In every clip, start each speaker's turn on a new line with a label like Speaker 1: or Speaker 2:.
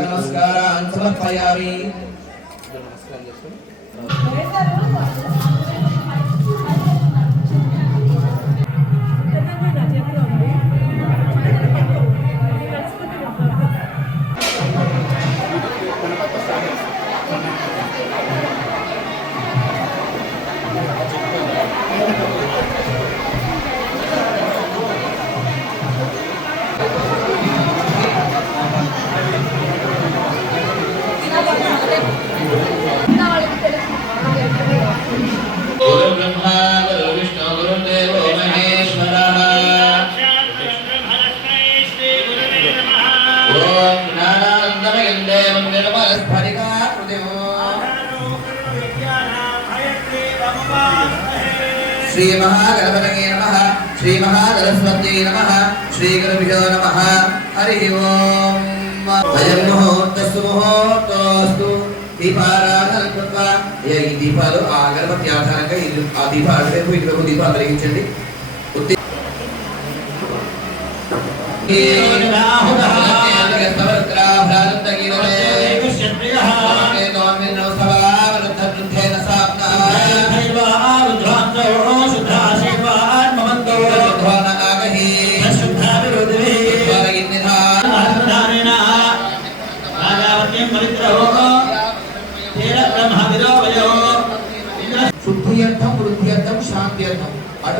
Speaker 1: నమస్కారాన్ని సమర్పయామి శ్రీ గురుభ్యో నమః హరి ఓం అయం ముహూర్తస్సు ముహూర్తోస్తు దీపారాధన కృత్వా ఏ ఈ దీపాలు ఆ గణపతి ఆధారంగా ఇది ఆ రేపు ఇక్కడ ఒక దీపాలు వెలిగించండి. ఉత్తి-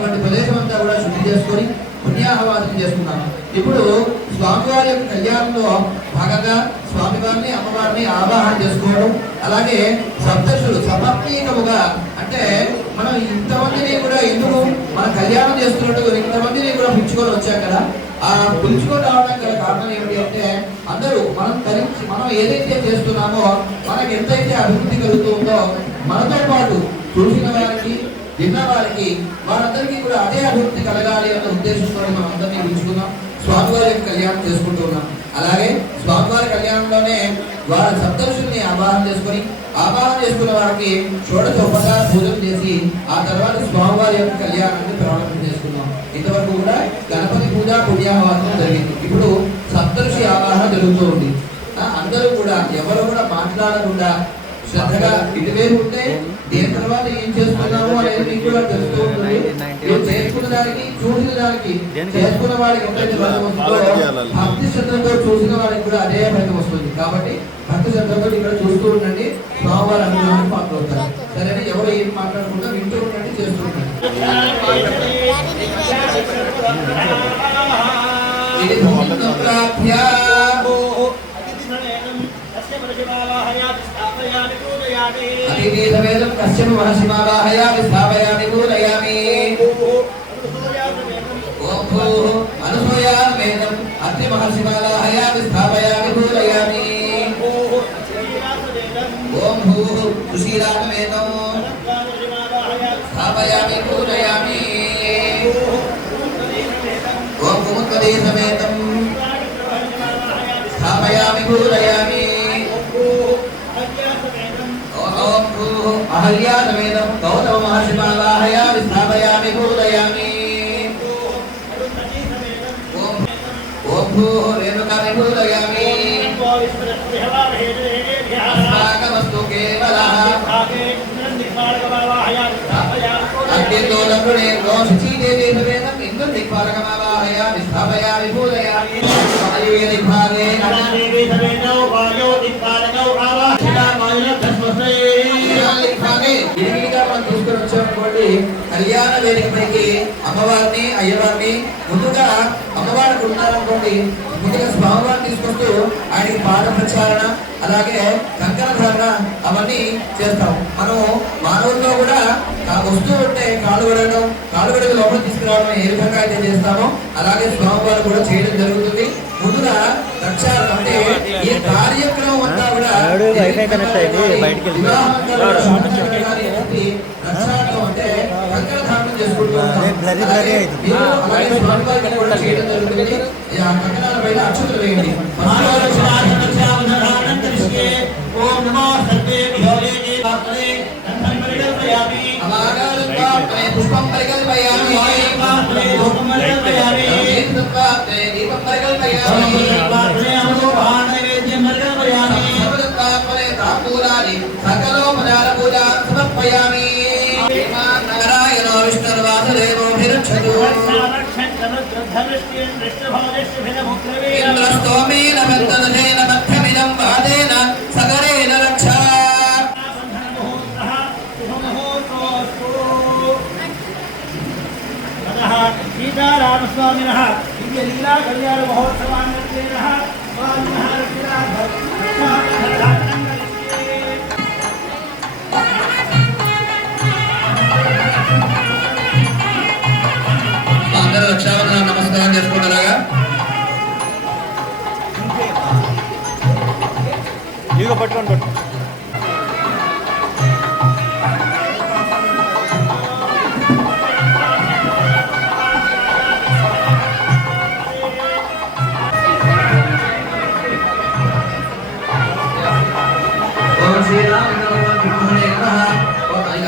Speaker 1: శాంత్యర్థం అటువంటి ప్రదేశం అంతా కూడా శుద్ధి చేసుకొని పుణ్యాహవాదం చేసుకున్నాను. ఇప్పుడు స్వామివారి యొక్క కళ్యాణంలో భాగంగా స్వామివారిని అమ్మవారిని ఆవాహన చేసుకోవడం అలాగే సప్తర్షులు సమర్పీకముగా అంటే మనం ఇంతమందిని కూడా ఎందుకు మన కళ్యాణం చేస్తున్నట్టు ఇంతమందిని కూడా పుచ్చుకొని వచ్చాం కదా. ఆ పిలుచుకొని రావడం గల కారణం ఏమిటి అంటే అందరూ మనం ధరించి మనం ఏదైతే చేస్తున్నామో మనకి ఎంతైతే అభివృద్ధి కలుగుతుందో మనతో పాటు చూసిన వారికి విన్న వారికి వారందరికీ కూడా అదే అభివృద్ధి కలగాలి అన్న ఉద్దేశంతో మనం అందరినీ పిలుచుకున్నాం స్వామివారి యొక్క కళ్యాణం చేసుకుంటున్నాం అలాగే స్వామివారి కళ్యాణంలోనే వారి సప్తరుషుల్ని ఆవాహన చేసుకొని ఆవాహన చేసుకున్న వారికి షోడశ ఉపచార పూజలు చేసి ఆ తర్వాత స్వామివారి యొక్క కళ్యాణాన్ని ప్రారంభం చేసుకున్నాం. ఇంతవరకు కూడా గణపతి పూజ పుణ్యాహవాసనం జరిగింది. ఇప్పుడు సప్తఋషి ఆవాహన జరుగుతూ ఉంది. అందరూ కూడా ఎవరు కూడా మాట్లాడకుండా శ్రద్ధగా ఇటువైపు ఉంటే దేని తర్వాత ఏం చేస్తున్నాము అనేది మీకు కూడా తెలుస్తూ ఉంటుంది. మీరు చేసుకున్న దానికి చూసిన దానికి చేసుకున్న వాడికి ఫలితం వస్తుందో. భక్తి శ్రద్ధతో చూసిన వాడికి కూడా అదే ఫలితం వస్తుంది. కాబట్టి భక్తి శ్రద్ధతో ఇక్కడ చూస్తూ ఉండండి. స్వామివారి అనుగ్రహాన్ని పాల్గొంటారు సరే ఎవరు ఏం మాట్లాడకుండా వింటూ ఉండండి చేస్తూ ఉండండి. ఇది अतिवेदवेदं कश्यप मनसि मावाहयामि स्थापयामि पूरयामि ओं भूः अनुसूयां वेदम् अति महर्षि मावाहयामि स्थापयामि पूरयामि ओं भूः सुशीलामवेदं स्थापयामि पूरयामि ओं कुमुत्वदेशमेदम् अहल्या समेतं गौतम महर्षिपादाहय विस्थापयामि पूजयामि ओम भूः रेणुकामि पूजयामि अस्माकमस्तु केवलः। अद्यतोलगुणे गोष्ठीदेवी समेतम् इन्द्र दिक्पालकमावाहय विस्थापयामि पूजयामि आयुर्वेदिभागे अनादेवी समेतौ కళ్యాణ వేదికపైకి అమ్మవారిని అయ్యవారిని ముందుగా అమ్మవారి ఉన్నారనుకోండి ముందుగా స్వామివారిని తీసుకొస్తూ ఆయనకి పాద ప్రచారణ అలాగే కంకణ ధారణ అవన్నీ చేస్తాం. మనం మానవుల్లో కూడా ఆ వస్తువు ఉంటే కాలు విడగడం కాలు విడగ లోపల తీసుకురావడం ఏ విధంగా అయితే చేస్తామో అలాగే స్వామివారు కూడా చేయడం జరుగుతుంది. ముందుగా రక్ష అంటే ఈ కార్యక్రమం అంతా కూడా
Speaker 2: వైఫై blurry blurry అయింది.
Speaker 1: మీరు అలాగే ఇంద్రస్తోమేన బంధనజేన మధ్యమిదం వాదేన సగరేణ రక్షా
Speaker 3: సీతారామస్వామిన దివ్య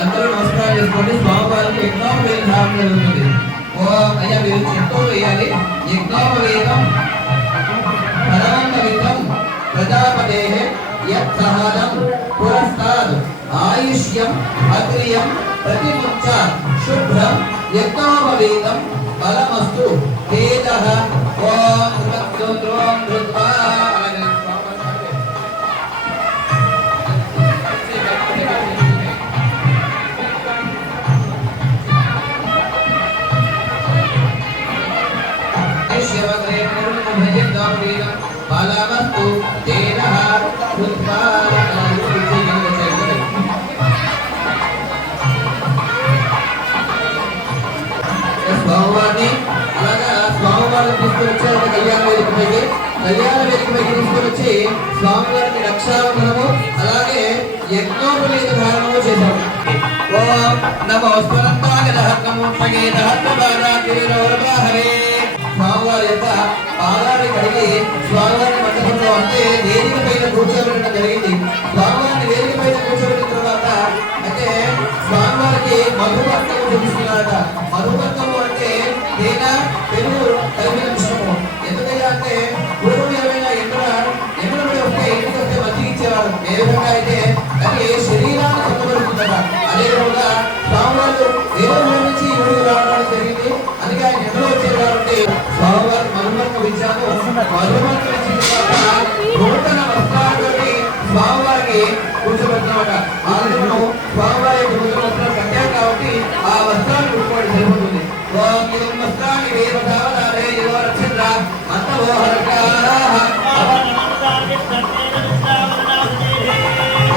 Speaker 1: అందరూ నమస్కారం చేసుకోండి స్వామివారికి యజ్ఞోపవేద ధారణ జరుగుతుంది ఓం అయ్యా మీరు ఎంతో వేయాలి प्रजापते यत् सहनं पुरस्ताद् आयुष्यम् अग्रियं प्रतिमुञ्चात् शुभ्रं यज्ञोपवेदं फलमस्तु कृत्वा బాలవస్తు తేన స్వామివారిని అలాగా స్వామివారిని తీసుకొచ్చారు కళ్యాణ వేదిక పైకి. కళ్యాణ వేదిక తీసుకొచ్చి స్వామివారికి రక్షాబంధనము అలాగే యజ్ఞోపవేద ధారణము చేశాము ఓం నమో స్వరంతాగదః నమో పగేదః ప్రభారాకిరోరబాహవే స్వామివారి యొక్క పాదాన్ని కడిగి స్వామివారి మండపంలో అంటే వేదిక పైన కూర్చోబెట్టడం జరిగింది. స్వామివారిని వేదిక పైన కూర్చోబెట్టిన తర్వాత అయితే స్వామివారికి మధుభక్తము చూపిస్తున్నారట. మధుభక్తము తర్వాత నూతన వస్త్రాలతోటి స్వామివారికి కూర్చోబెట్టినమాట ఆ దినము స్వామివారి వస్త్రాలు కట్టారు కాబట్టి ఆ జరుగుతుంది ఓం ఇదం వస్త్రాన్ని వేదధావనాలే యువ రక్షిత అంతమోహరకారాః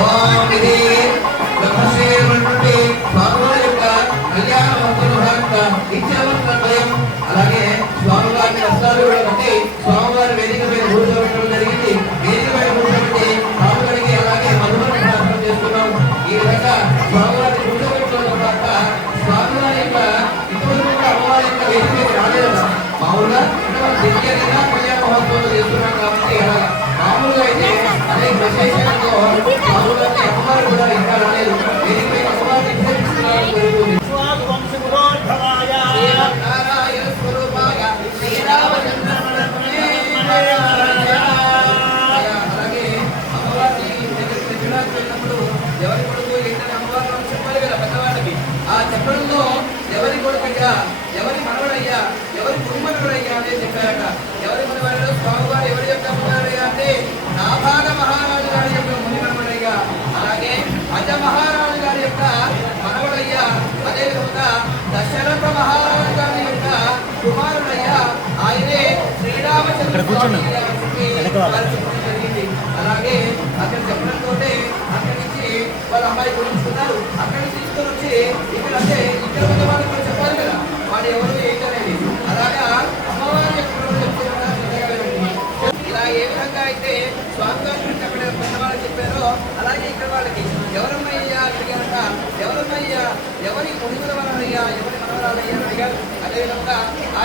Speaker 1: ఓం ఇది అని చెప్పారట ఎవరి మనవడు స్వామివారు ఎవరి యొక్క అంటే నాభాగ మహారాజు గారి యొక్క అలాగే అజ మహారాజు గారి యొక్క మనవడయ్యా దశరథ మహారాజు గారి యొక్క కుమారుడయ్యా ఆయనే శ్రీ
Speaker 2: అక్కడ
Speaker 1: అలాగే అక్కడ చెప్పడంతో అక్కడి నుంచి వాళ్ళ అమ్మాయి గురించుకున్నారు అక్కడి నుంచి తీసుకొని వచ్చి ఇక్కడ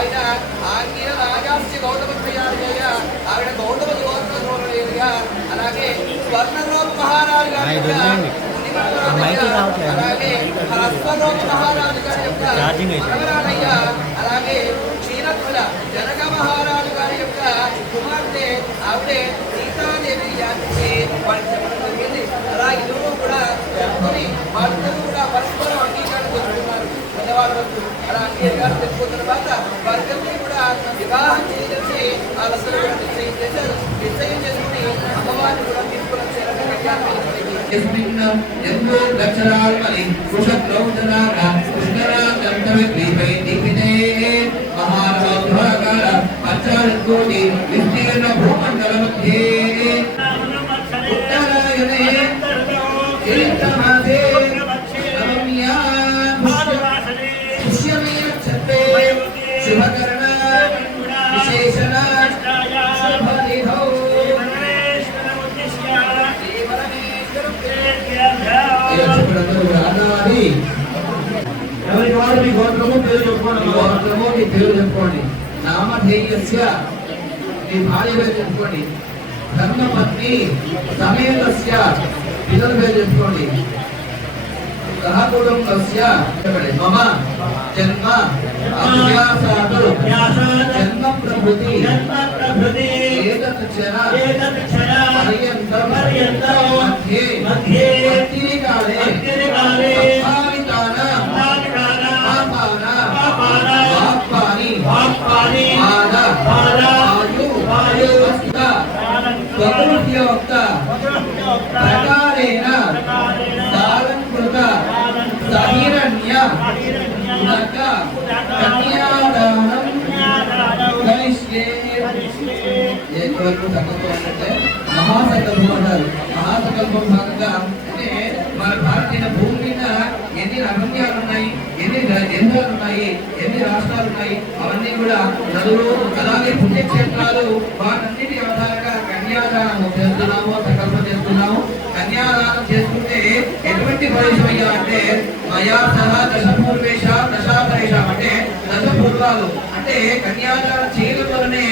Speaker 1: ఆయన ఆంగ్ల రాజాస్య గౌతమయ్యా ఆవిడ గౌతమ గౌతమ అలాగే స్వర్ణరూప మహారాజు గారి. అలాగే మహారాజు గారి యొక్క అలాగే క్షీరత్తుల జనక మహారాజు గారి యొక్క కుమార్తె ఆవిడే సీతాదేవి వారికి చెప్పడం జరిగింది. అలా కూడా చెప్పుకొని వాళ్ళిద్దరూ కూడా పరస్పరం అంగీకారం చేసుకున్నారు వారు అలా అంగీకారం తెచ్చుకున్న తర్వాత వారిద్దరినీ కూడా వివాహం చేయదలిసి ఆ వసతులు నిశ్చయం చేశారు నిశ్చయం చేసుకుని అమ్మవారిని కూడా తీసుకుని ఎంతో దక్షరాల్మని కుషద్రౌజనాగ కృష్ణరా గంధవి ప్రీపై దీపితే మహారాధ్వాకార పంచాలకోటి విస్తీర్ణ భూమండల మధ్యే చెప్పడంతో రాగాది
Speaker 3: ఎవరికి వారు మీ గోత్రము పేరు చెప్పుకోండి.
Speaker 1: గోత్రము మీ పేరు చెప్పుకోండి. నామధేయస్య మీ భార్య పేరు చెప్పుకోండి. ధర్మపత్ని సమేతస్య పిల్లల పేరు చెప్పుకోండి. సహకుటుంబస్య చెప్పండి. మమ జన్మ అభ్యాసాలు జన్మ ప్రభృతి. ఏతత్ చర పర్యంతం మధ్యే. స్వకృత్యోక్త ప్రకారేణ సాలంకృత సహిరణ్య నక కన్యాదానం కరిష్యే. ఎంతవరకు సంకల్పం అంటే మహాసంకల్పం అంటారు మహాసంకల్పం భాగంగా అంటే మన భారతీయ భూమి మీద ఎన్ని అరణ్యాలు ఉన్నాయి ఎన్ని కేంద్రాలు ఉన్నాయి ఎన్ని రాష్ట్రాలు ఉన్నాయి అవన్నీ కూడా నదులు అలాగే పుణ్యక్షేత్రాలు వాటన్నిటి ఆధారంగా కన్యాదానం చేస్తున్నాము సంకల్పం చేస్తున్నాము. కన్యాదానం చేసుకుంటే ఎటువంటి ప్రవేశం అయ్యా అంటే మయా సహా దశపూర్వేష దశాపరేష అంటే దశపూర్వాలు. అంటే కన్యాదానం చేయడం వలనే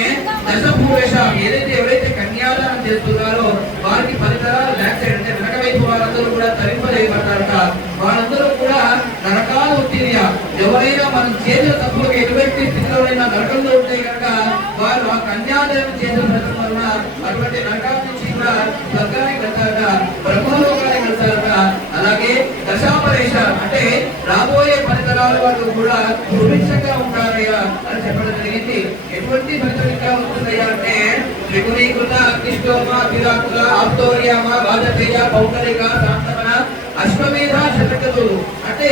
Speaker 1: దశపూర్వేష ఏదైతే ఎవరైతే కన్యాదానం చేస్తున్నారో వారికి ఫలితాలు బ్యాక్ సైడ్ అంటే వెనక వైపు వారందరూ కూడా తరింపజేయబడతారట. వారందరూ కూడా నరకాలు ఉత్తీర్య. ఎవరైనా మనం చేసిన తప్పులకు ఎటువంటి స్థితిలోనైనా నరకంలో ఉంటే వారు ఆ కన్యాదానం చేసిన ఫలితం వలన అటువంటి నరకాల నుంచి కూడా స్వర్గానికి వెళ్తారట బ్రహ్మలోకానికి వెళ్తారట. అలాగే దశాపరేష అంటే రాబోయే పరితరాల వాళ్ళు కూడా సుభిక్షంగా ఉంటారయ్యా అని చెప్పడం జరిగింది. ఎటువంటి ఫలితంగా ఉంటుందయ్యా అంటే త్రిగుణీకృత అగ్నిష్టోమ విరాకుల ఆప్తోర్యామ వాజపేయ పౌకరిక సాంతమన అశ్వమేధ శతకలు అంటే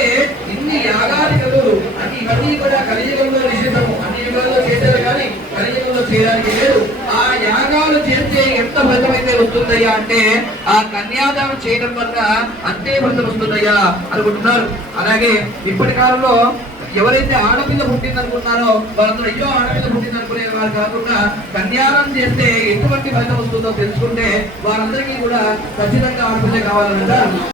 Speaker 1: ఇన్ని యాగాదికలు వస్తుందయ్యా అంటే ఆ కన్యాదానం చేయడం వల్ల అంతే ఫలితం వస్తుందయ్యా అనుకుంటున్నారు. అలాగే ఇప్పటి కాలంలో ఎవరైతే ఆడపిల్ల పుట్టింది వాళ్ళందరూ అయ్యో ఆడపిల్ల పుట్టిందనుకునే వారు కాకుండా కన్యాదానం చేస్తే ఎటువంటి ఫలితం వస్తుందో తెలుసుకుంటే వారందరికీ కూడా ఖచ్చితంగా ఆడపిల్ల కావాలంటారు